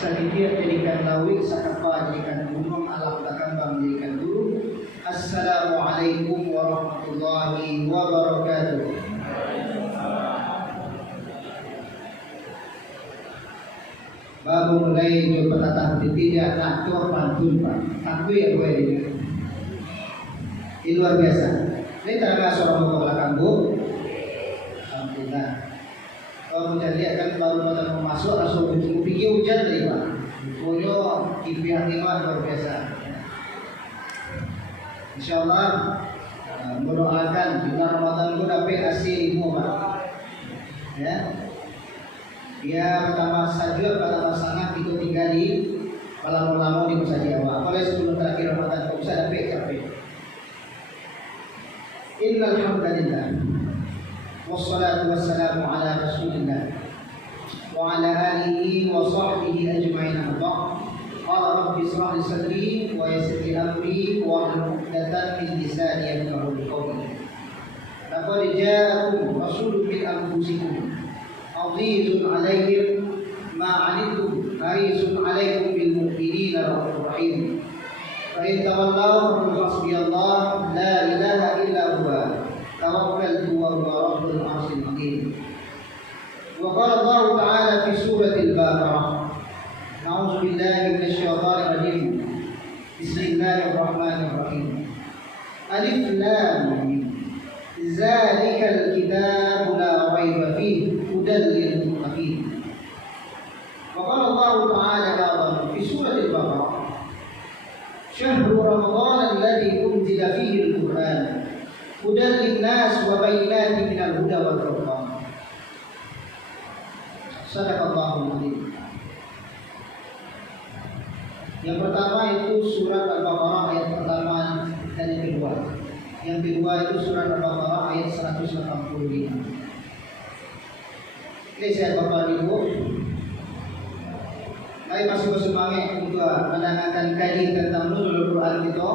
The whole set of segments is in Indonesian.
Sakit jadikan lawi, sakapa jadikan gunung, alam takambang jadikan guru. Assalamualaikum warahmatullahi wabarakatuh. Baru mulai coba tatah tidak naktor pantun pak, aku ya gue ini luar biasa. Ini terasa orang ke belakang bu. Alhamdulillah. Kalau hujan lihat kan baru mau masuk langsung pikir hujan dari pak. Punya pihak lima luar biasa. Insyaallah mendoakan bulan Ramadan itu dapat hasilmu pak. Ya. Dia pertama saja pada sangat itu tinggal di malam-malam di Nusa Jawa. Kalau sebelum terakhir Ramadan kau bisa dapat capek. Innal hamdalillah. Wassalatu wassalamu ala Rasulillah wa ala alihi wa sahbihi ajma'in amma. Qala rabbi ishrah li sadri wa yassir li amri wa hlul 'uqdatam min lisani yafqahu qawli. Laqad ja'akum rasulun min anfusikum azizun 'alaihim ma 'anittum harisun 'alaikum bil mu'minina raufur rahim. Fa in tawallaw fa hasbiyallahu la ilaha illa huwa tawakkaltu wa huwa rabbul 'arsyil 'azim. Wa qala Allah ta'ala fi suratil Baqarah A'udzu billahi minasy syaithanir rajim. Bismillahirrahmanirrahim. Alif lam mim. Zalikal kitabu la raiba fihi hudan lil muttaqin. Wa qala Allah ta'ala fi suratil Baqarah Syahru Ramadan alladzi unzila fihi al-Qur'an hudan lin-nas wa bayyinatin minal huda wal furqan. Sadaqallahul azim. Yang pertama itu surat Al-Baqarah ayat pertama dan yang kedua. Yang kedua itu surat Al-Baqarah ayat 185. Ini saya Bapak Ibu. Mari masuk semangat untuk mendengarkan kajian tentang nuzul Quran kita.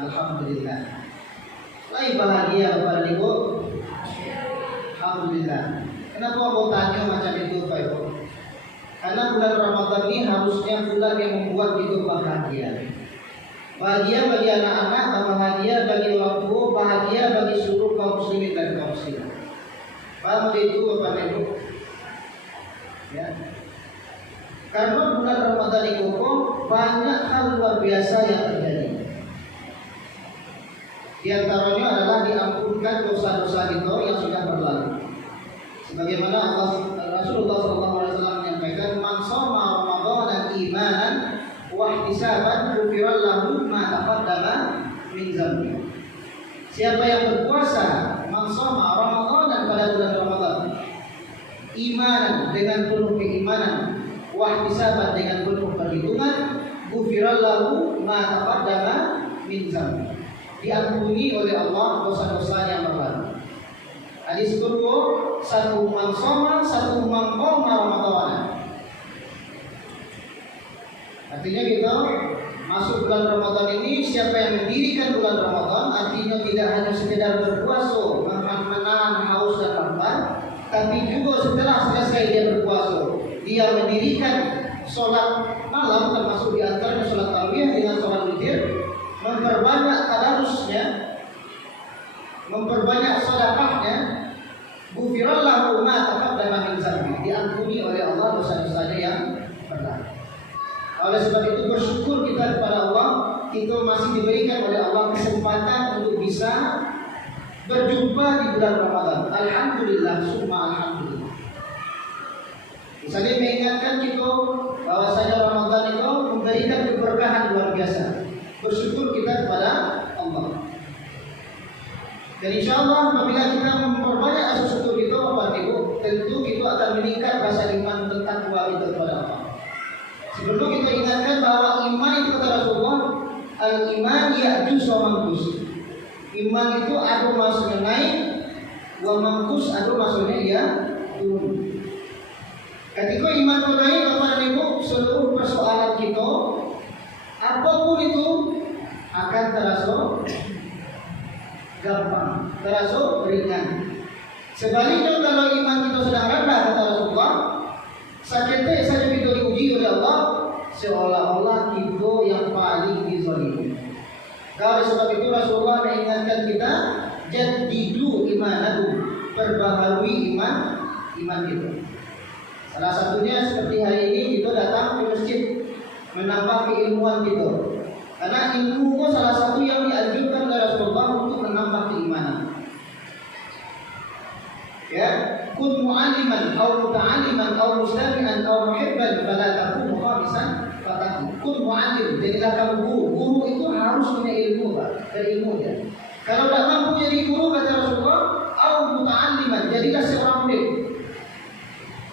Alhamdulillah. Lagi bahagia Bapak Ibu. Alhamdulillah. Kenapa aku tanya macam itu Pak Ibu? Karena bulan Ramadan ini harusnya bulan yang membuat kita bahagia. Bahagia bagi anak-anak, bahagia bagi orang tua, bahagia bagi seluruh kaum muslimin dan kaum muslimat. Paham itu Bapak Ibu? Ya. Karena bulan Ramadan itu banyak hal luar biasa yang terjadi. Di antaranya adalah diampunkan dosa-dosa kita yang sudah berlalu. Sebagaimana Rasulullah SAW menyampaikan, "Man shoma Ramadan imanan wa ihtisaban ghufira lahu ma taqaddama min dzambi." Siapa yang berpuasa man shoma Ramadan pada bulan Ramadan imanan dengan penuh keimanan wa ihtisaban dengan penuh perhitungan, ghufira lahu ma taqaddama min dzambi. Diampuni oleh Allah dosa-dosa yang berlalu. Hadis kedua, satu man shoma, satu man qoma Ramadan. Artinya kita masuk bulan Ramadan ini, siapa yang mendirikan bulan Ramadan, artinya tidak hanya sekedar berpuasa, menahan haus dan lapar, tapi juga setelah selesai dia berpuasa, dia mendirikan sholat malam, termasuk di antaranya sholat tarawih dengan sholat witir, memperbanyak tadarusnya, memperbanyak sedekahnya, ghufirallahu ma taqaddama min dzambi, diampuni oleh Allah dosa-dosanya yang berlalu. Oleh sebab itu bersyukur kita kepada Allah, kita masih diberikan oleh Allah kesempatan untuk bisa berjumpa di bulan Ramadan. Alhamdulillah, summa alhamdulillah. Misalnya mengingatkan kita bahwasanya Ramadan itu memberikan keberkahan luar biasa. Bersyukur kita kepada Allah. Dan insya Allah apabila kita memperbanyak rasa syukur kita, Bapak Ibu, tentu kita akan meningkat rasa iman dan takwa kita kepada Allah. Sebelum kita ingatkan bahwa iman itu kata Rasulullah, al-iman ya'juz wa manqus. Iman itu ada maksudnya naik, wa manqus ada maksudnya ya turun. Ketika iman itu naik, Bapak Ibu, seluruh persoalan kita apapun itu akan terasa gampang, terasa ringan. Sebaliknya kalau iman kita sedang rendah kata Rasulullah, Sakitnya saja kita diuji oleh Allah, seolah-olah kita yang paling dizalimi. Kalau sebab itu Rasulullah mengingatkan kita, jadidu imanakum, perbaharui iman kita. Salah satunya seperti hari ini kita datang ke masjid menambah keilmuan kita. Karena ilmu salah satu yang dianjurkan oleh Rasulullah untuk menambah keimanan. Ya, kun mu'alliman aw muta'alliman aw mustami'an aw muhibban fala takun khamisan fataku. Kun mu'allim, jadilah kamu guru. Guru itu harus punya ilmu, Pak. Berilmu ya. Kalau tidak mampu jadi guru kata Rasulullah, aw muta'alliman, jadilah seorang murid.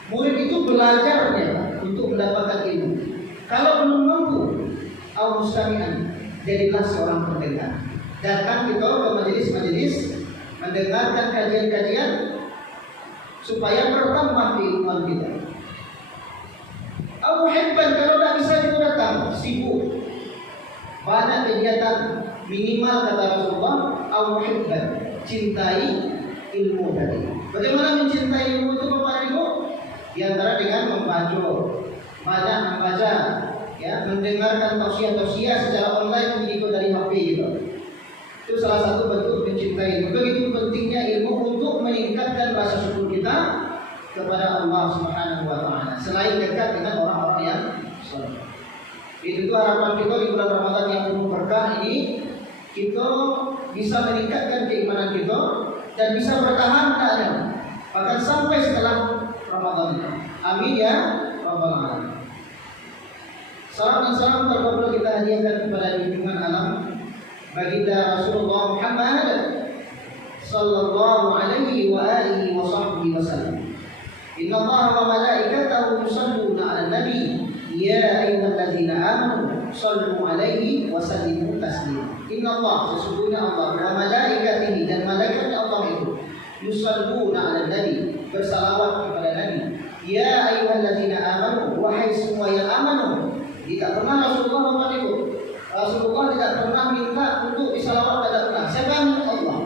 Murid itu belajar ya, untuk mendapatkan ilmu. Kalau belum mampu, aw mustami'an, jadilah seorang pendengar. Datang kita ke majelis-majelis, mendengarkan kajian-kajian supaya bertambah keilmuan kita. Aw muhibban, kalau tidak bisa kita datang, sibuk, banyak kegiatan, minimal kata Rasulullah, aw muhibban, cintai ilmu tadi. Bagaimana mencintai ilmu itu Bapak Ibu? Di antara dengan membaca, banyak membaca, ya, mendengarkan tausiah-tausiah secara online mengikut dari HP gitu. Itu salah satu bentuk mencintai ilmu. Begitu pentingnya ilmu untuk meningkatkan rasa syukur kita kepada Allah Subhanahu wa taala. Selain dekat dengan orang-orang yang saleh. Itu harapan kita di bulan Ramadan yang penuh berkah ini, kita bisa meningkatkan keimanan kita dan bisa bertahan padanya bahkan sampai setelah Ramadan. Amin ya rabbal alamin. Salam dan salam terkabul kita hadiahkan kepada junjungan alam baginda Rasulullah Muhammad sallallahu alaihi wa alihi wa sahbihi wasallam. Inna Allaha wa malaikatahu yusalluna 'alan nabi ya ayyuhalladzina amanu sallu 'alaihi wa sallimu taslima. Inna Allah, sesungguhnya Allah, wa malaikatihi, dan malaikatnya Allah itu yusalluna 'alan nabi, bersalawat kepada Nabi. Ya ayyuhalladzina amanu, wahai semua yang amanu. Tidak pernah Rasulullah mengatakan, Rasulullah tidak pernah minta untuk disalawat pada Allah. Siapa yang minta Allah?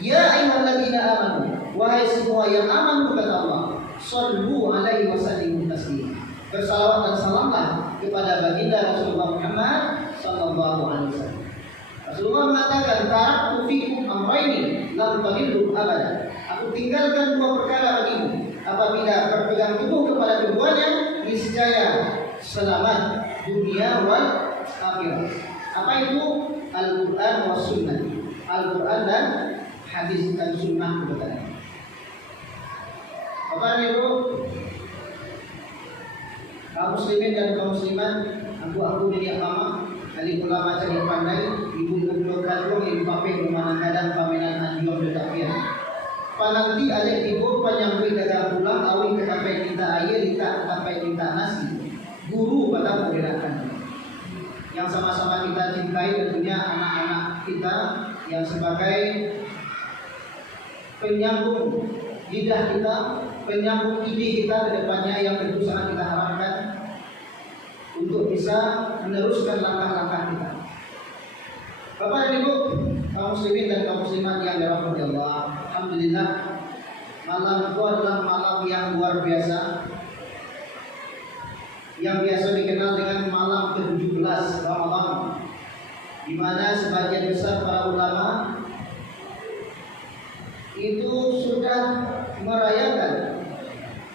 Ya ayyuhalladzina amanu, wahai semua yang amanu kata Allah. Sallu alaihi wa sallimu taslima. Bersalawat dan salamlah kepada baginda Rasulullah Muhammad sallallahu alaihi wasallam. Rasulullah mengatakan, taraktu fikum amrayni lam tadillu abada. Aku tinggalkan dua perkara bagimu, apabila berpegang teguh kepada keduanya, niscaya selamat dunia wal akhirah. Apa itu? Al-Quran wa sunnah. Al-Quran dan hadis dan sunnah kebetulan. Bapak Ibu, kaum muslimin dan kaum muslimat, aku didiak mama, kali ulama cari pandai, ibu-ibu berkandung, ibu pape rumah kadang paminan anjur detapian. Pananti alek ibu penyampai dagang pulang, awi ketapai minta air, ketapai minta nasi. Guru pada pergerakan yang sama-sama kita cintai, tentunya anak-anak kita yang sebagai penyambung lidah kita, penyambung ide kita ke depannya, yang tentu sangat kita harapkan untuk bisa meneruskan langkah-langkah kita. Bapak dan Ibu, kaum muslimin dan kaum muslimat yang dirahmati Allah, alhamdulillah, malam itu adalah malam yang luar biasa, yang biasa dikenal dengan malam ke-17 Ramadan, di mana sebagian besar para ulama itu sudah merayakan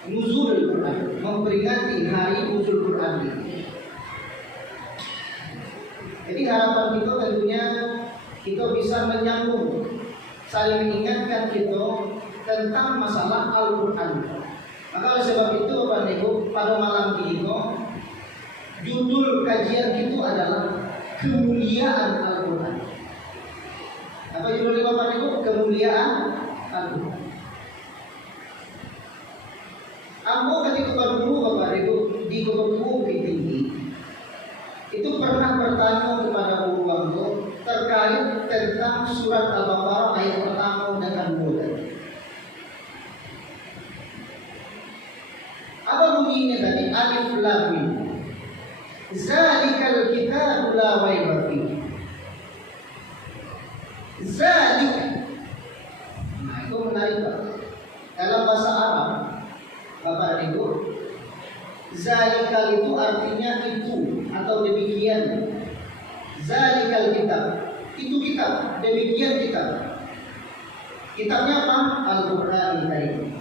nuzul Quran, memperingati hari nuzul Quran ini. Jadi harapan kita tentunya kita bisa menyambung, saling mengingatkan kita tentang masalah Al-Quran. Maka oleh sebab itu Bapak Ibu, pada malam ini judul kajian itu adalah kemuliaan Al-Quran. Apa judulnya Bapak Ibu? Kemuliaan Al-Quran. Ambo ketika berguru Bapak Ibu di Kota Tinggi itu pernah bertanya kepada guru Ambo terkait tentang surat Al-Baqarah ayat pertama dan kedua. Apa bunyinya tadi? Alif Lam Mim. Zalikal kitabu la raiba fihi. Zalik. Nah, itu menarik Pak. Dalam bahasa Arab, Bapak Ibu, Zalikal itu artinya itu atau demikian. Zalikal kitab, itu kitab, demikian kitab. Kitabnya apa? Al-Qur'an Karim.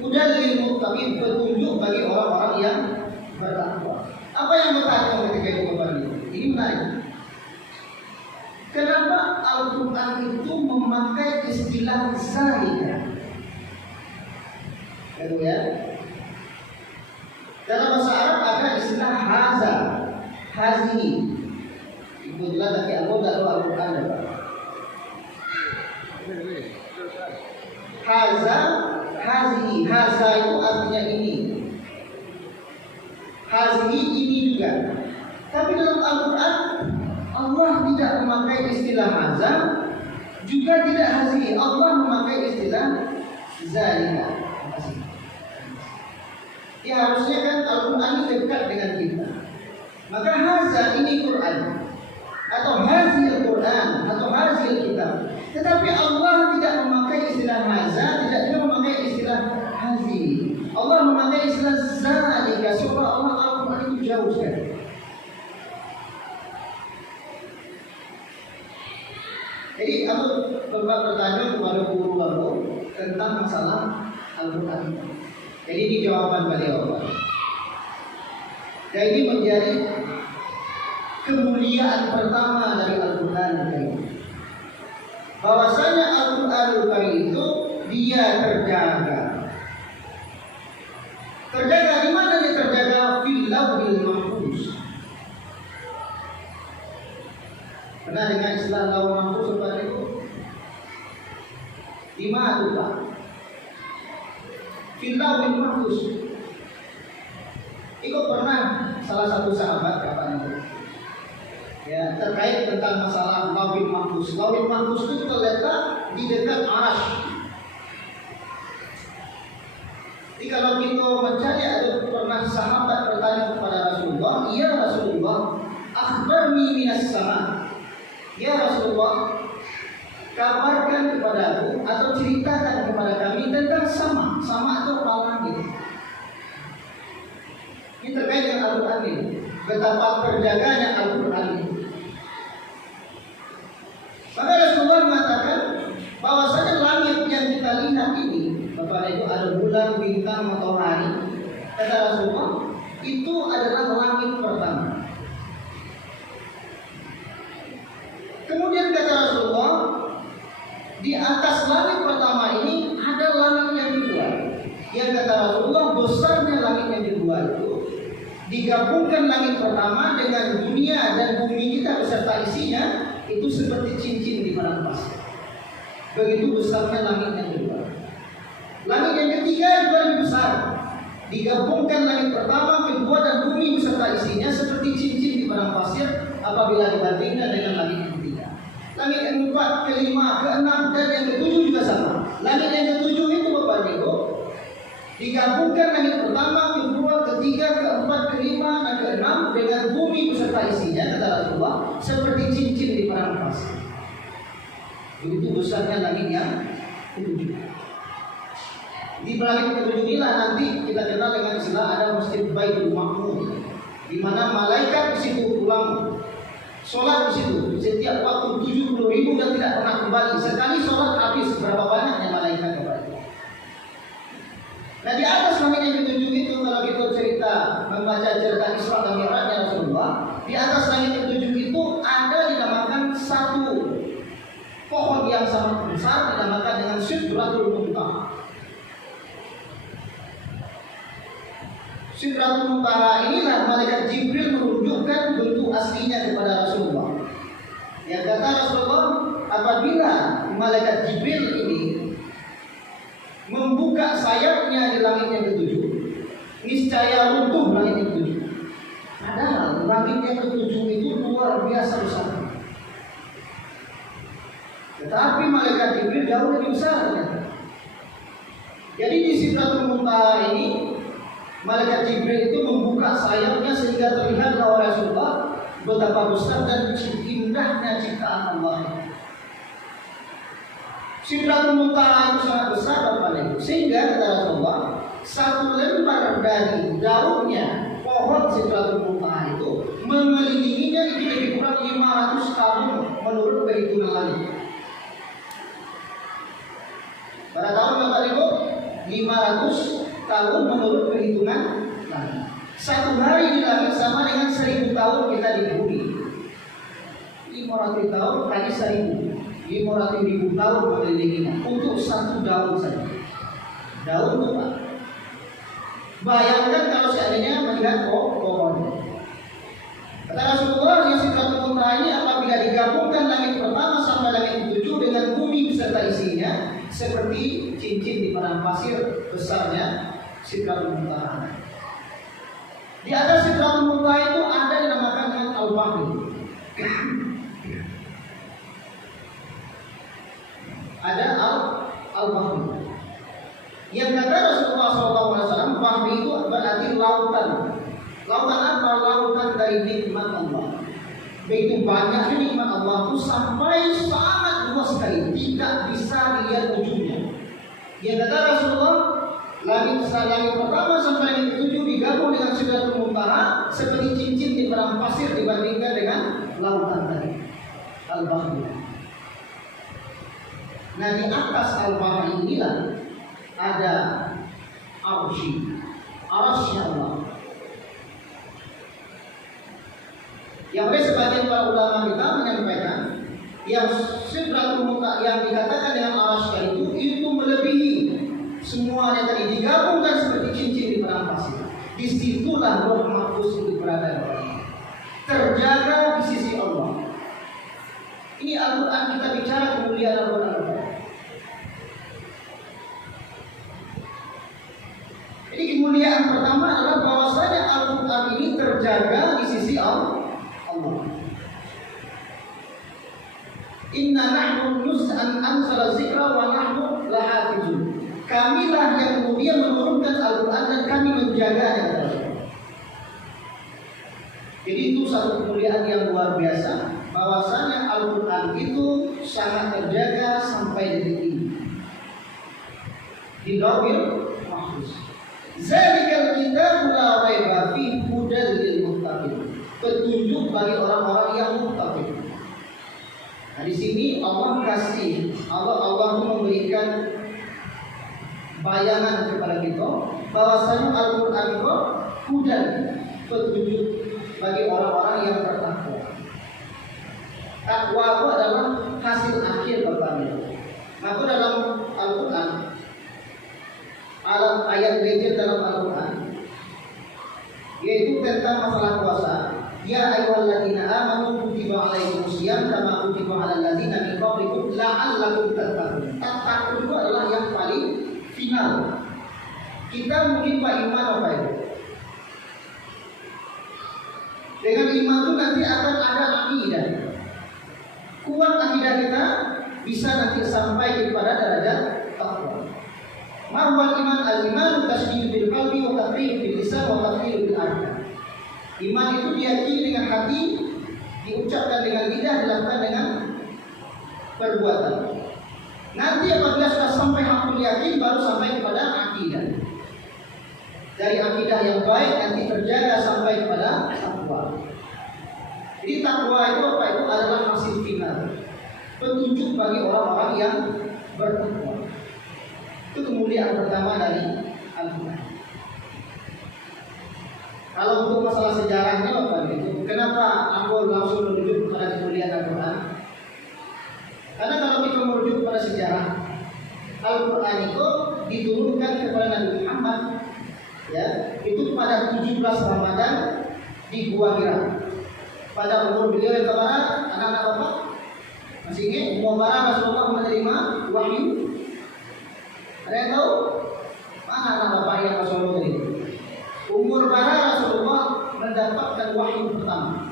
Hudal lil muttaqin, petunjuk bagi orang-orang yang bertakwa. Apa yang bertakwa ketika itu kepada itu? Ini menarik. Kenapa Al-Quran itu memakai istilah zalika? Ya. Dalam bahasa Arab ada istilah haza, hazihi. Ikulah tapi aku tidak tahu Al-Quran apa. Haza, hazihi. Haza itu artinya ini. Hazihi ini juga. Tapi dalam Al-Quran Allah tidak memakai istilah haza, juga tidak hazihi. Allah memakai istilah zalika. Ya harusnya kan Al-Quran ini dekat dengan kita. Maka haza ini Quran, atau hazil Quran, atau hazil kitab. Tetapi Allah tidak memakai istilah haza, tidak juga memakai istilah hazi. Allah memakai istilah zalika, seolah-olah Al-Quran itu jauh sekali. Jadi aku pernah bertanya kepada guru aku tentang masalah Al-Quran. Jadi ini jawaban beliau. Dan ini menjadi kemuliaan pertama dari Al-Quran. Bahwasanya Al-Quran itu dia terjaga. Terjaga di mana dia terjaga? Fil lauhil mahfuz. Pernah dengar istilah lauh mahfuz seperti itu? Di mana itu Pak? Fil lauhil mahfuz. Itu pernah salah satu sahabat kapan itu? Ya, terkait tentang masalah lauhil mahfuz. Lauhil mahfuz itu terletak di dekat arasy. Jadi kalau kita mencari, ada pernah sahabat bertanya kepada Rasulullah, "Ya Rasulullah, akhbarni minas sama." Ya Rasulullah, kabarkan kepadaku atau ceritakan kepada kami tentang sama. Sama itu langit. Ini terkait dengan Al-Quran ini. Betapa terjaganya Al-Quran ini. Maka Rasulullah mengatakan bahwasanya langit yang kita lihat ini, Bapak itu ada bulan, bintang, matahari. Kata Rasulullah, itu adalah langit pertama. Kemudian kata Rasulullah, di atas langit pertama ini ada langit yang kedua. Yang kata Rasulullah, besarnya langit yang kedua itu digabungkan langit pertama dengan dunia dan bumi kita beserta isinya, itu seperti cincin di padang pasir. Begitu besarnya langit yang kedua. Langit yang ketiga juga lebih besar. Digabungkan langit pertama, kedua dan bumi beserta isinya seperti cincin di padang pasir apabila dibandingkan dengan langit yang ketiga. Langit yang keempat, kelima, keenam dan yang ketujuh juga sama. Langit yang ketujuh itu Bapak Ibu, digabungkan langit pertama, kedua, ketiga, keempat, kelima dan keenam dengan bumi beserta isinya, kata Rasulullah, seperti cincin di padang pasir. Begitu besarnya langit yang ketujuh. Di langit ketujuh inilah nanti kita kenal dengan istilah ada Masjid Baitul Ma'mur, di mana malaikat di situ pulang sholat di situ setiap waktu 70.000 dan tidak pernah kembali. Sekali sholat habis berapa banyaknya malaikat kembali. Nah di atas langit yang ketujuh itu, kalau kita cerita membaca cerita Isra dan Mi'rajnya Rasulullah, di atas langit ketujuh itu ada dinamakan satu pohon yang sangat besar, dinamakan dengan Sidratul Muntaha. Sidratul Muntaha inilah malaikat Jibril menunjukkan bentuk aslinya kepada Rasulullah. Yang kata Rasulullah, apabila malaikat Jibril ini membuka sayapnya di langit yang ketujuh, niscaya runtuh langit yang ketujuh. Padahal langit yang ketujuh itu luar biasa besar. Tetapi malaikat Jibril jauh lebih besar. Jadi di Sidratul Muntaha ini malaikat Jibril itu membuka sayapnya sehingga terlihat bahwa Rasulullah betapa besar dan indahnya ciptaan Allah. Sidratul Muntaha itu sangat besar Bapak Ibu, sehingga kata Rasulullah, satu lembar dari daunnya pohon Sidratul Muntaha itu mengelilinginya itu lebih kurang 500 tahun menurut perhitungan langit. Pada tahun berapa itu? 500 tahun menurut perhitungan langit. Satu hari di langit sama dengan 1000 tahun kita di bumi. 500 tahun kali 1000, 500.000 tahun mengelilinginya untuk satu daun saja. Daun itu Pak. Bayangkan kalau seandainya melihat pohon. Kata Rasulullah yang Sidratul Muntaha ini apabila digabungkan langit pertama sampai langit ketujuh dengan bumi beserta isinya seperti cincin di padang pasir besarnya Sidratul Muntaha. Di atas Sidratul Muntaha itu ada yang dinamakan dengan Al-Bahri. Ada Al-Bahri. Yang kata Rasulullah SAW, Bahri itu berarti lautan. Lautan apa? Lautan dari nikmat Allah. Begitu banyaknya nikmat Allah itu sampai sangat luas sekali, tidak bisa dilihat ujungnya. Yang kata Rasulullah, langit pertama sampai langit ketujuh digabung dengan Sidratul Muntaha seperti cincin di padang pasir dibandingkan dengan lautan tadi. Al-Bahri. Nah di atas Al-Bahri inilah ada Arsy Allah. Yang oleh sebagian para ulama kita menyampaikan yang Sidratul Muntaha yang dikatakan dengan Arsy itu melebihi semuanya tadi digabungkan seperti cincin di padang pasir. Disitulah Lauh Mahfuz itu berada, terjaga di sisi Allah. Ini Al-Quran kita bicara kemuliaan Al-Quran. Jadi kemuliaan pertama adalah bahwasanya Al-Quran ini terjaga di sisi Allah. Inna nahnu anzalna dzikra wa nahnu lahafizun. Kamilah yang kemudian menurunkan Al-Quran dan kami menjaganya. Jadi itu satu kemuliaan yang luar biasa, bahwasanya Al-Quran itu sangat terjaga sampai detik ini di Lauhul Mahfuz. Zalikal kitabu la raiba fihi hudan lil muttaqin. Petunjuk bagi orang-orang yang muttaqin. Nah di sini Allah itu memberikan bayangan kepada kita bahwasanya Al-Quran itu hudan, petunjuk bagi orang-orang yang bertakwa. Takwa itu adalah hasil akhir pertama. Maka dalam Al-Quran, ayat legend dalam Al-Quran, yaitu tentang masalah puasa. Ya ayyuhalladzina amanu kutiba alaikumusiyam kama kutiba alal ladzina min qablikum la'allakum tattaqun. Tattaqun itu adalah yang paling final. Kita mungkin Pak iman apa itu? Dengan iman itu nanti akan ada akidah. Kuat akidah kita bisa nanti sampai kepada derajat takwa. Marwal iman al-iman tasdiq bil qalbi wa taqrir bil lisan wa taqrir bil arkan. Iman itu diyakini dengan hati, diucapkan dengan lidah, dilakukan dengan perbuatan. Nanti apabila sudah sampai hakul yakin baru sampai kepada akidah. Dari akidah yang baik nanti terjaga sampai kepada takwa. Jadi takwa itu apa? Itu adalah hasil final, petunjuk bagi orang-orang yang bertakwa. Itu kemuliaan pertama dari Al-Quran. Kalau untuk masalah sejarahnya apa gitu? Kenapa aku langsung merujuk kepada kemuliaan Al-Quran? Karena kalau kita merujuk kepada sejarah, Al-Quran itu diturunkan kepada Nabi Muhammad, ya, itu pada 17 Ramadan di Gua Hira. Pada umur beliau yang kebarat, anak-anak bapak masih ingat umur bara Rasulullah menerima wahyu? Ada yang tahu? Mana anak bapak yang Rasulullah tadi? Umur bara Rasulullah mendapatkan wahyu pertama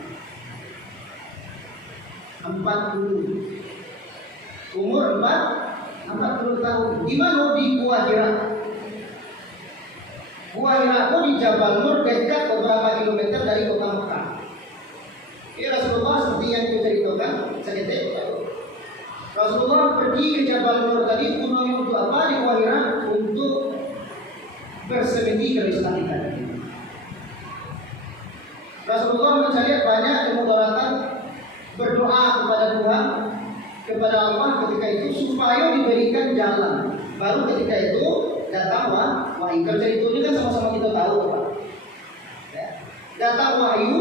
40. Umur 40 tahun. Di mana? Di Gua Hira. Gua Hira itu di Jabal Nur, dekat beberapa kilometer dari kota Mekah. Ini Rasulullah seperti yang kita ceritakan sedikit. Rasulullah pergi ke Jabal Nur tadi gunung untuk apa? Di Gua Hira untuk bersemedi garis hakikat ini. Rasulullah mencari banyak kemudaratan berdoa kepada Tuhan, kepada Allah ketika itu supaya diberikan jalan. Baru ketika itu datang wahyu. Kerja itu ini kan sama-sama kita tahu, Pak. Ya. Datang wahyu,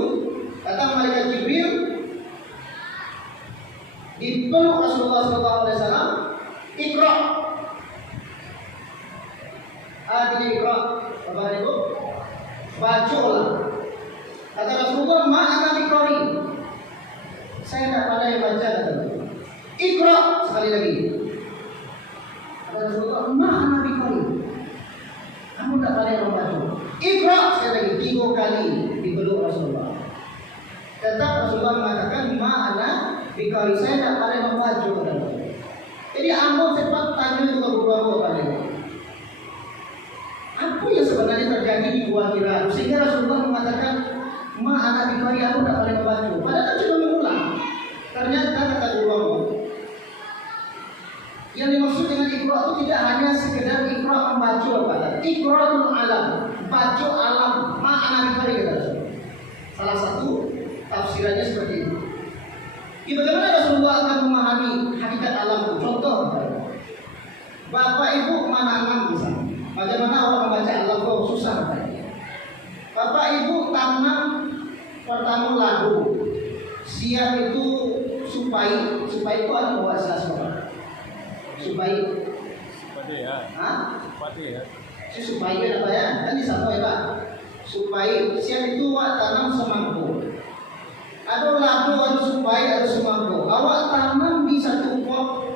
datang malaikat Jibril, dipeluk Rasulullah SAW, Iqra. Artinya Iqra, apa itu? Bacalah. Kata Rasulullah, ma'ana biqari. Saya tidak pandai baca, kata Rasulullah. Iqra, sekali lagi. Kata Rasulullah, ma'ana biqari. Kamu tidak pandai membaca. Iqra, sekali lagi, 3 kali dipeluk Rasulullah. Tetap Rasulullah mengatakan, ma'ana biqari. Saya tidak pandai membaca, kata Rasulullah. Jadi Amr sempat tanya itu beberapa kali. Apa yang sebenarnya terjadi di Gua Hira sehingga Rasulullah mengatakan ma'ana biqari, aku tidak boleh membaca. Padahal cuma mengulang. Ternyata kata ulama, yang dimaksud dengan Iqra itu tidak hanya sekedar Iqra membaca, Iqratul alam, baca alam, ma'ana biqari kata Rasulullah. Salah satu tafsirannya seperti itu. Bagaimana Rasulullah akan memahami hakikat alam itu? Contoh, Bapak Ibu menanam misalnya. Bagaimana orang membaca alam kok susah? Bapak Ibu tanam pertama lagu, siap itu supai itu ada bahasa sekolah. Supai ya. Supati ya. Si supai apa ya? Kan di sana ya Pak. Supai siap itu tanam semangkuk. Ada lagu, ada supai, ada semangkuk. Awak tanam di satu pot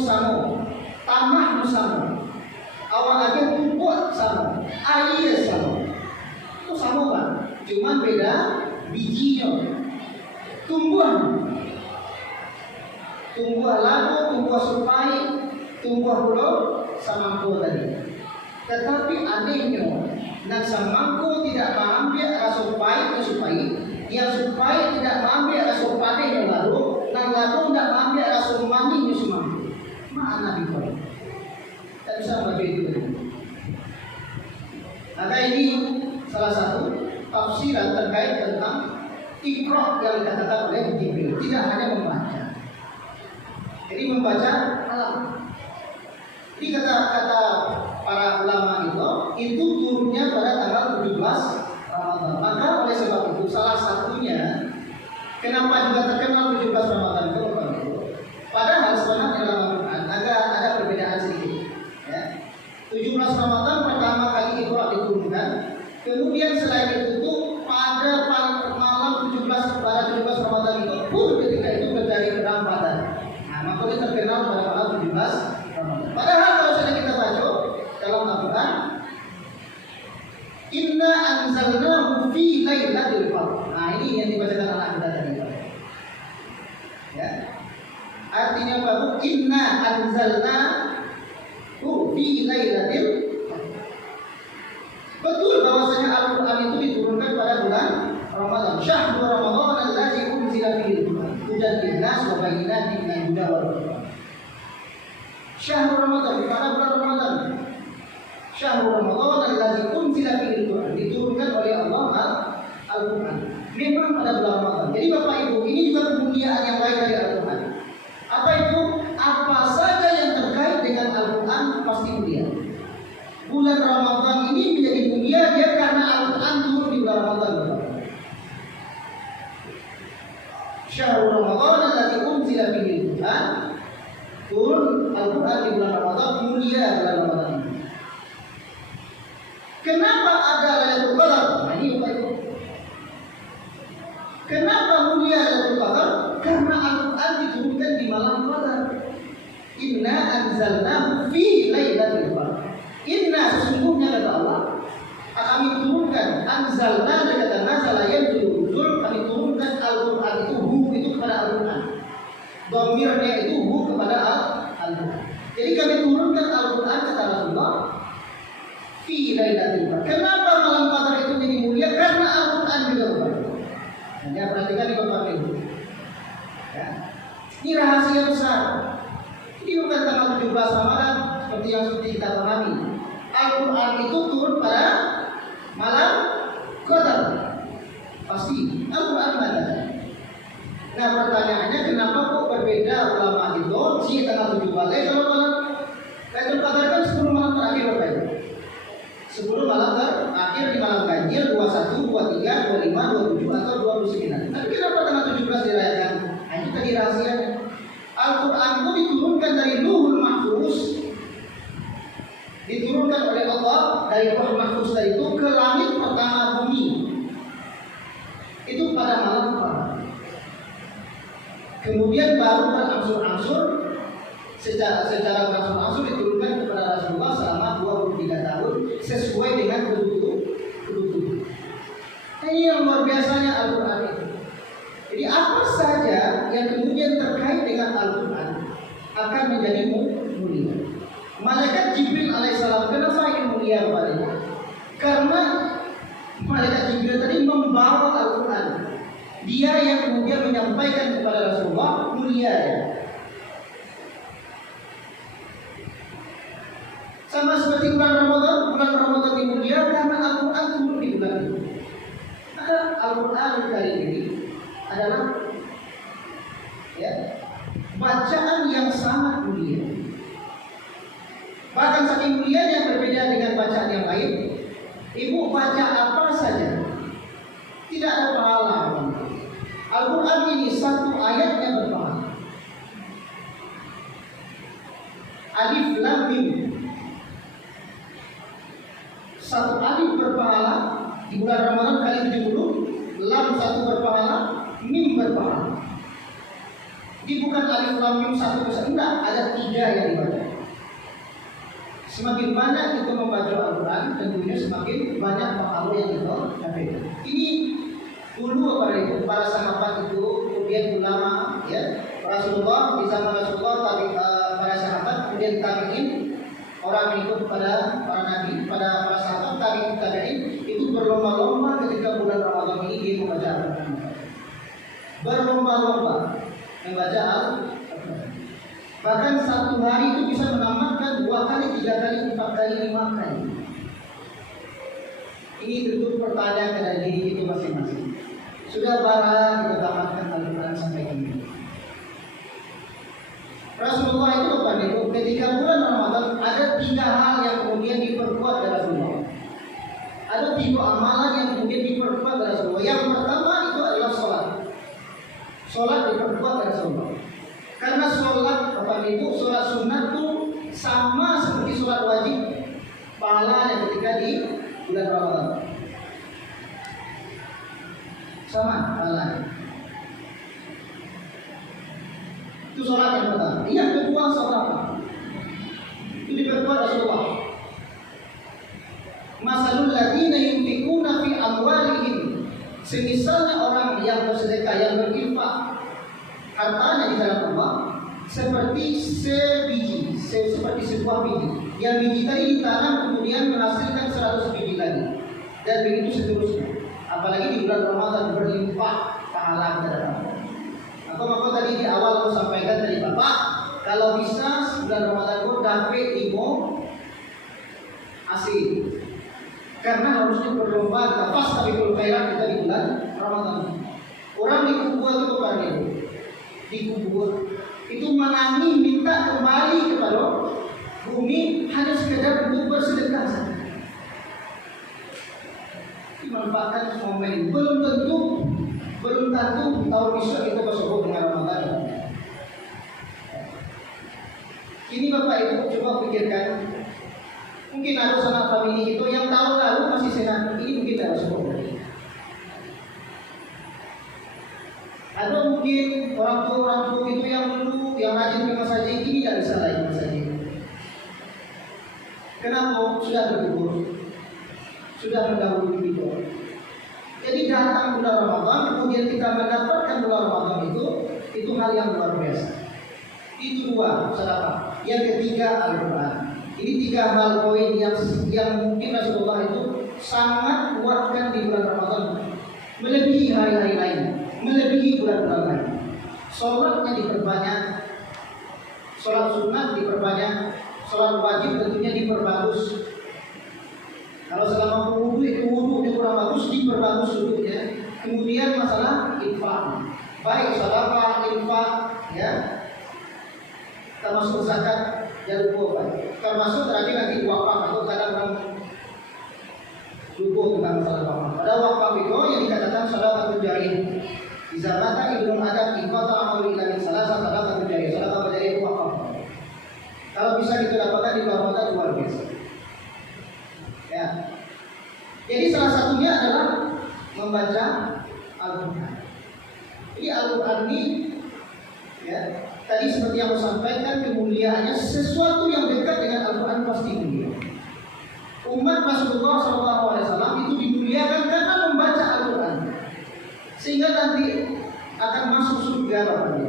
sama, tanah sama. Awak akan tumpuk sama, air sama. Itu sama Pak, cuma beda bijinya. Tumbuhan lagu, tumbuh supai, tumbuh pulau semangkuk tadi. Tetapi adanya, nak semangkuk tidak mengambil rasa supai, yang supai tidak mengambil rasa pade yang lalu, dan lalu tidak mengambil rasa manis semangkuk. Mana biqari? Tak bisa baca itu. Maka ini salah satu tafsiran terkait tentang Iqra yang dikatakan oleh Jibril. Tidak hanya membaca. Jadi membaca alam. Jadi kata para ulama itu turunnya pada tanggal 17 Ramadan. Maka oleh sebab itu salah satunya kenapa juga terkenal 17 Ramadan itu? Padahal sebenarnya dalam Al-Quran ada perbedaan sedikit. 17 Ramadan pertama kali Iqra diturunkan. Kemudian selain itu pada malam 17 Ramadan itu pun ketika itu terjadi perang Badar. Nah, makanya terkenal pada malam 17 Ramadan. Padahal kalau sudah kita baca dalam Al-Quran, Inna anzalnahu fi lailatul qadr. Nah, ini yang dibacakan anak kita tadi. Ya. Artinya apa? Inna anzalnahu fi lailatul qadr. Betul bahwasanya Al-Quran itu diturunkan pada bulan Ramadan. Syahrul Ramadan allazi unzila fihi al-Quran. Hudan lin-nas wa bayyinatin minal huda wal furqan. Syahrul Ramadan pada bulan Ramadan. Syahrul Ramadan allazi unzila fihi al-Quran, diturunkan oleh Allah Al-Quran. Memang pada bulan Ramadan. Jadi Bapak Ibu, ini juga kemuliaan yang lain dari Al-Quran. Apa itu? Apa saja yang terkait dengan Al-Quran pasti mulia. Bulan Ramadan ini menjadi mulia dia karena Al-Quran turun di bulan Ramadan. Syahrul Ramadan allazi unzila fihi al-Quran, turun Al-Quran di bulan Ramadan, mulia bulan Ramadan. Kenapa ada Lailatul Qadar? Nah, ini Bapak Ibu. Kenapa mulia Lailatul Qadar? Karena Al-Quran diturunkan di malam Qadar. Inna anzalnahu fi lailatul qadar. Inna sesungguhnya kata Allah, kami turunkan anzalna dan kata nazala yanzul, kami turunkan Al-Quran itu kepada Al-Quran. Dhamirnya itu kepada Al-Quran. Jadi kami turunkan Al-Quran kata Rasulullah fi lailatul qadar. Kenapa malam Qadar itu jadi mulia? Karena Al-Quran juga berada. Hanya perhatikan di Bapak Ibu. Ya. Ini rahasia besar. Ini bukan tanggal 17 Ramadan seperti yang kita pahami. Al tanggal 17. Lailatul Qadar kan 10 malam terakhir Bapak Ibu. 10 malam terakhir di malam ganjil 21, 23, 25, 27 atau 29. Tapi kenapa tanggal 17 dirayakan? Nah, itu tadi rahasianya. Al-Quran itu diturunkan dari Lauhul Mahfuz, diturunkan oleh Allah dari Lauhul Mahfuz itu ke langit pertama bumi. Itu pada malam pertama. Kemudian baru berangsur-angsur secara berangsur-angsur diturunkan kepada Rasulullah selama 23 tahun sesuai dengan kebutuhan. Ini yang luar biasanya Al-Quran itu. Jadi apa saja yang kemudian terkait dengan Al-Quran akan menjadi mulia. Malaikat Jibril alaihissalam, kenapa ini mulia kepadanya? Karena Malaikat Jibril tadi membawa Al-Quran. Dia yang kemudian menyampaikan kepada Rasulullah, mulia ya. Sama seperti bulan Ramadan dimulia karena Al-Quran turun di bulan itu. Maka Al-Quran kali ini adalah ya, bacaan yang sangat mulia. Bahkan saking mulianya yang berbeda dengan bacaan yang lain. Ibu baca apa saja tidak ada pahala. Al-Quran ini satu ayatnya berpahala. Alif Lam Mim. Satu alif berpahala di bulan Ramadan kali 70, lam satu berpahala, mim berpahala. Jadi bukan alif lam mim satu besar, enggak, ada 3 yang dibaca. Semakin banyak kita membaca Al-Quran, tentunya semakin banyak pahala yang kita dapatkan. Ini dulu para sahabat itu, kemudian ulama, ya, Rasulullah di zaman Rasulullah, para sahabat, kemudian tabi'in, orang ikut pada para nabi, pada para sahabat, tabi'in itu berlomba-lomba ketika bulan Ramadan ini dia membaca Al-Quran. Berlomba-lomba membaca Al-Quran. Bahkan satu hari itu bisa menamatkan 2 kali, 3 kali, 4 kali, 5 kali. Ini tentu pertanyaan kepada diri itu masing-masing. Sudah barang kita tamatkan Al-Quran sampai ini. Rasulullah itu apa itu? Ketika bulan Ramadan ada 3 hal yang kemudian diperkuat dari Rasulullah. Ada 3 amalan yang kemudian diperkuat dari Rasulullah. Yang pertama itu adalah sholat. Sholat diperkuat dari Rasulullah. Karena sholat apa itu? Sholat sunat itu sama seperti sholat wajib. Pahalanya ketika di bulan Ramadan. Sama pahalanya. Itu sholat yang pertama. Yang kedua sholat itu diperkuat Rasulullah. Masalul ladzina yunfiquna fi amwalihim, semisalnya orang yang bersedekah, yang berinfak hartanya di dalam Allah, seperti seperti sebuah biji. Yang biji tadi ditanam kemudian menghasilkan 100 biji lagi, dan begitu seterusnya. Apalagi di bulan Ramadan berlimpah pahala kita dapat. Maka tadi di awal aku sampaikan tadi Bapak, kalau bisa bulan Ramadan itu dapat ilmu asli. Karena harusnya berlomba nafas tapi khairat kita di bulan Ramadan. Orang di kubur itu apa itu? Di kubur itu menangis minta kembali kepada bumi hanya sekedar untuk bersedekah saja. Dimanfaatkan momen belum tentu tahun besok itu bersebut dengan Ramadan. Ini Bapak Ibu coba pikirkan. Mungkin ada sanak famili itu yang tahun lalu masih sehat, ini mungkin tidak sebut. Ada mungkin orang tua itu yang dulu yang rajin ke masjid ini tidak bisa lagi masjid. Kenapa? Sudah berkubur, sudah mendahului itu. Jadi datang bulan Ramadan, kemudian kita mendapatkan bulan Ramadan itu hal yang luar biasa. Itu 2, saudara. Yang ketiga Al-Quran. Ini 3 hal poin yang mungkin Rasulullah itu sangat kuatkan di bulan Ramadan, melebihi hari-hari lain, melebihi bulan-bulan lain. Sholatnya diperbanyak, sholat sunat diperbanyak, sholat wajib tentunya diperbagus. Kalau selama wudhu itu wudhu kurang bagus, diperbagus wudhunya. Kemudian masalah infak, baik sedekah, infak, ya. termasuk zakat dan lupa, termasuk terakhir nanti wakaf atau kadang orang lupa tentang masalah wakaf. Pada wakaf itu yang dikatakan sadaqah jariyah. Iza mata ibnu adam iqata amalu ila min salah sadaqah jariyah. Sadaqah jariyah itu wakaf. Kalau bisa kita dapatkan di kehormatan luar biasa. Ya. Jadi salah satunya adalah membaca Al-Quran. Jadi Al-Quran ini, ya, tadi seperti yang saya sampaikan, kemuliaannya sesuatu yang dekat dengan Al-Quran pasti mulia. Umat Rasulullah SAW itu dimuliakan karena membaca Al-Quran, sehingga nanti akan masuk surga bapaknya.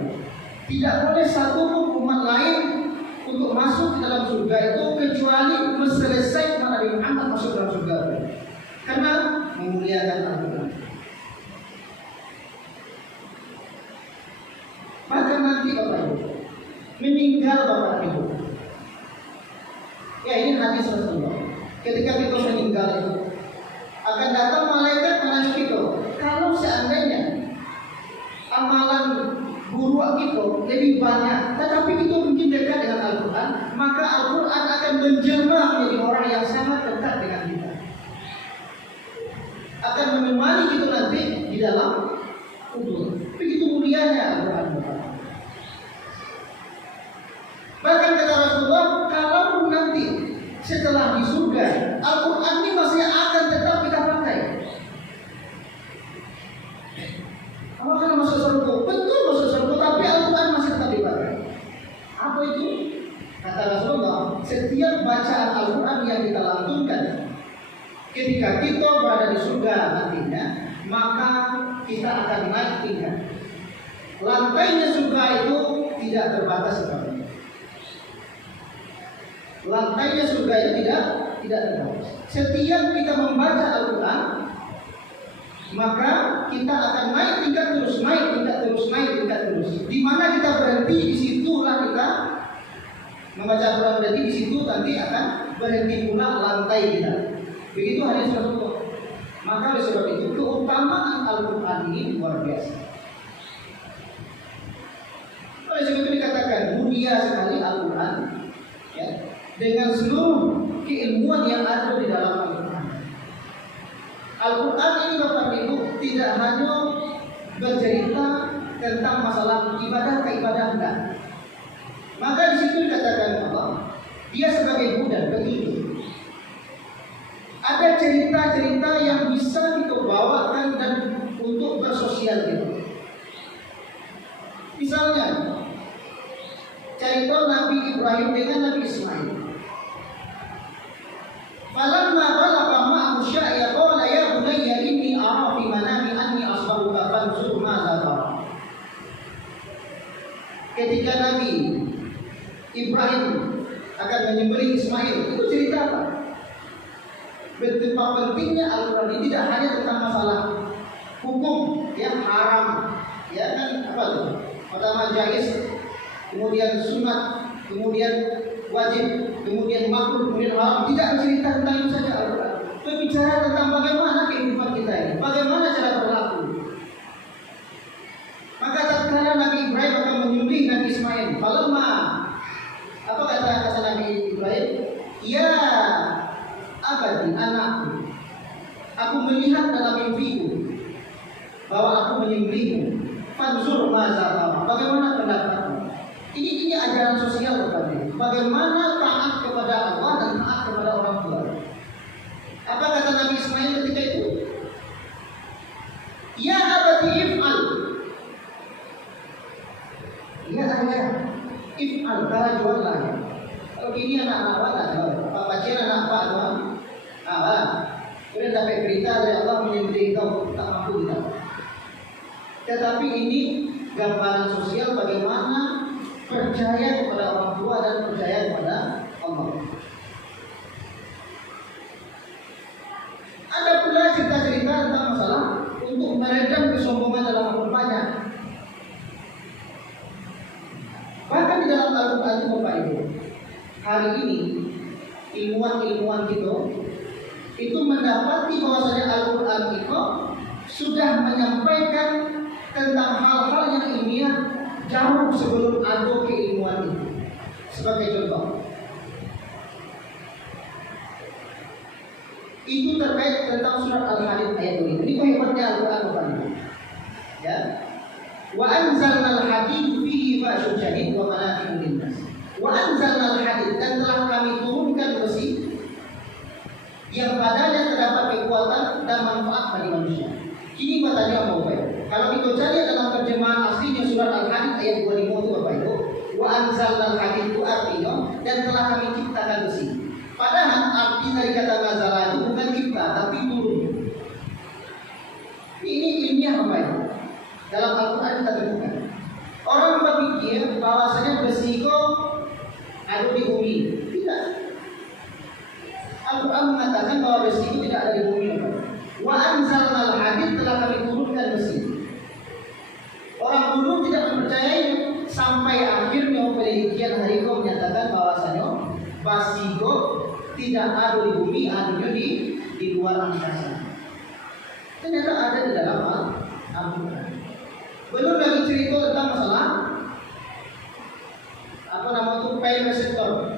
Tidak boleh satu pun umat lain untuk masuk ke dalam surga itu kecuali selesai Nabi Muhammad masuk dalam surga, karena memuliakan Al-Quran. Maka nanti Bapak Ibu meninggal Bapak Ibu. Ya, ini hadis Rasulullah. Ketika kita meninggal itu akan datang malaikat menanya kita. Kalau seandainya amalan buruk kita lebih banyak, tetapi kita mungkin dekat dengan Al-Quran, maka Al-Quran akan menjelma menjadi orang yang sangat dekat dengan kita. Akan menemani kita nanti di dalam kubur. Begitu mulianya Al-Quran. Bahkan kata Rasulullah, kalau nanti setelah di surga Al-Quran ini masih akan tetap kita pakai. Apakah masuk surga? Betul masuk surga, tapi Al-Quran masih tetap dipakai. Apa itu? Kata Rasulullah, setiap bacaan Al-Quran yang kita lantunkan ketika kita berada di surga nantinya, maka kita akan naik tingkat. Lantainya surga itu tidak terbatas sekali. Lantainya surga itu tidak terbatas. Setiap kita membaca Al-Quran, maka kita akan naik tingkat terus, naik tingkat terus, naik tingkat terus. Di mana kita berhenti, di situlah kita membaca Al-Quran, berarti di situ nanti akan berhenti pula lantai kita. Begitu hadis Rasulullah. Maka oleh sebab itu keutamaan Al-Quran ini luar biasa. Oleh sebab itu dikatakan mulia sekali Al-Quran, ya, dengan seluruh keilmuan yang ada di dalam Al-Quran. Al-Quran ini Bapak Ibu tidak hanya bercerita tentang masalah ibadah keibadah. Maka di situ dikatakan Allah, dia sebagai budak begitu. Ada cerita-cerita yang bisa kita bawakan dan untuk bersosial gitu. Misalnya cerita Nabi Ibrahim dengan Nabi Ismail. Falamma balagha ma'ahu sya'ya qala ya bunayya inni ara fi manami anni asbahuka fanzur madza tara. Ketika Nabi Ibrahim akan menyembelih Ismail, itu cerita apa? Betapa pentingnya Al-Quran ini tidak hanya tentang masalah hukum yang haram, ya kan, apa tuh? Pertama jaiz, kemudian sunat, kemudian wajib, kemudian makruh, kemudian haram. Tidak bercerita tentang itu saja Al-Quran. Berbicara tentang bagaimana kehidupan kita ini, bagaimana cara berlaku. Maka tatkala Nabi Ibrahim akan menyembelih Nabi Ismail, falamma, apa kata Nabi Ibrahim? Ya abadi, anakku, aku melihat dalam mimpiku bahwa aku menyembelihmu. Fanzur madza tara. Bagaimana pendapatmu? Ini ajaran sosial kepada bagaimana taat kepada Allah dan taat kepada orang tua. Apa kata Nabi Ismail ketika itu? Ya abadi if'al. Ya ayah, if'al, kala jualan. Kalau ini anak-anak apa jual? Apa pacar anak apa jual? Kemudian dapat berita dari Allah menyembelih kau, tak mampu kita. Tetapi ini gambaran sosial bagaimana percaya kepada orang tua dan percaya kepada Allah. Ada pula cerita-cerita tentang masalah untuk meredam kesombongan dalam berbanyak. Bahkan di dalam Al-Quran itu Bapak Ibu, hari ini ilmuwan kita itu mendapati bahwasanya Al-Quran itu sudah menyampaikan tentang hal-hal yang ilmiah jauh sebelum ada keilmuan itu. Sebagai contoh, itu terkait tentang surat Al-Hadid ayat 2. Ini hebatnya Al-Quran Bapak Ibu. Ya. Wa anzalnal hadid fihi ba'sun syadid wa manafi'un linnas. Wa anzalnal hadid, dan telah kami turunkan besi yang padanya terdapat kekuatan dan manfaat bagi manusia. Ini bertanya apa Bapak Ibu? Kalau kita cari dalam terjemahan aslinya surat Al-Hadid ayat 25 itu Bapak Ibu, wa anzalnal hadid itu artinya dan telah kami ciptakan besi. Padahal arti dari kata nazala itu bukan cipta tapi turun. Ini ilmiah Bapak Ibu. Dalam Al-Quran kita temukan. Orang berpikir bahwasanya besi itu ada di bumi. Tidak. Al-Quran mengatakan bahwa besi itu tidak ada di bumi. Wa anzalnal hadid, telah kami turunkan besi. Orang dulu tidak mempercayainya sampai akhirnya penelitian hari ini menyatakan bahwasanya besi itu tidak ada di bumi, adanya di luar angkasa. Ternyata ada di dalam Al-Quran. Belum lagi cerita tentang masalah pain reseptor.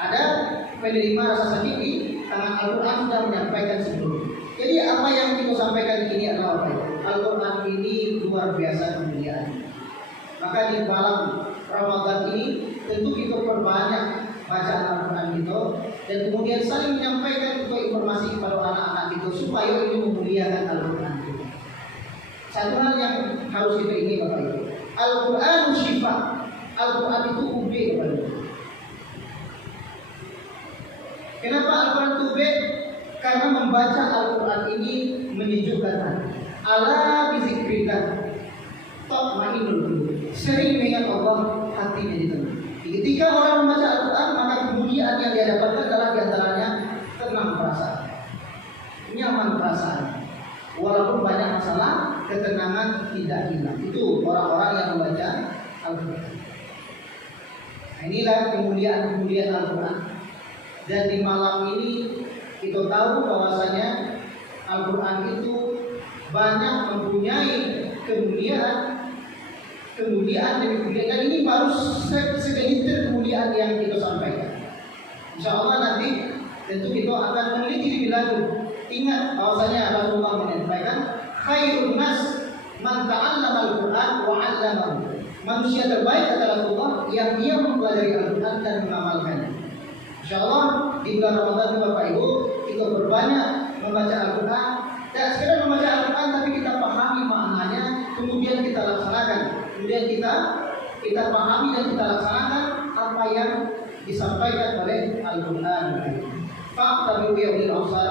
Ada penerima rasa sakit di tangan Al-Quran sudah menyampaikan sebelum. Jadi apa yang kita sampaikan ini adalah apa? Al-Quran ini luar biasa kemuliaan. Maka di dalam Ramadan ini tentu kita perbanyak bacaan Al-Quran kita dan kemudian saling menyampaikan informasi kepada anak-anak kita supaya ini memuliakan Al-Quran kita. Satu hal yang harus kita ingat Bapak Ibu, Al-Quran syifa. Al-Quran itu ubih Bapak Ibu. Kenapa Al-Quran itu ubih? Karena membaca Al-Quran ini menyejukkan hati. Ala bizikrillah tatma'innul qulub. Sering mengingat Allah, hati jadi tenang. Ketika orang membaca Al-Quran, maka kemuliaan yang dia dapatkan adalah diantaranya tenang perasaan, nyaman perasaan. Walaupun banyak masalah, ketenangan tidak hilang. Itu orang-orang yang membaca Al-Quran. Nah, inilah kemuliaan Al-Quran. Dan di malam ini kita tahu bahwasanya Al-Quran itu banyak mempunyai kemuliaan demi kemuliaan. Dan ini baru segelintir kemuliaan yang kita sampaikan. Insya Allah nanti tentu kita akan meneliti lebih lanjut. Ingat bahwasanya Rasulullah menyampaikan khairun nas man ta'allama al-Quran wa 'allamahu. Manusia terbaik adalah Rasulullah yang dia mempelajari Al-Quran dan mengamalkannya. Insyaallah di bulan Ramadan Bapak Ibu kita berbanyak membaca Al-Quran. Tidak sekedar membaca Al-Quran tapi kita pahami maknanya, kemudian kita laksanakan. Kemudian kita pahami dan kita laksanakan apa yang disampaikan oleh Al-Quran. Fa'tabiru ya ulil absar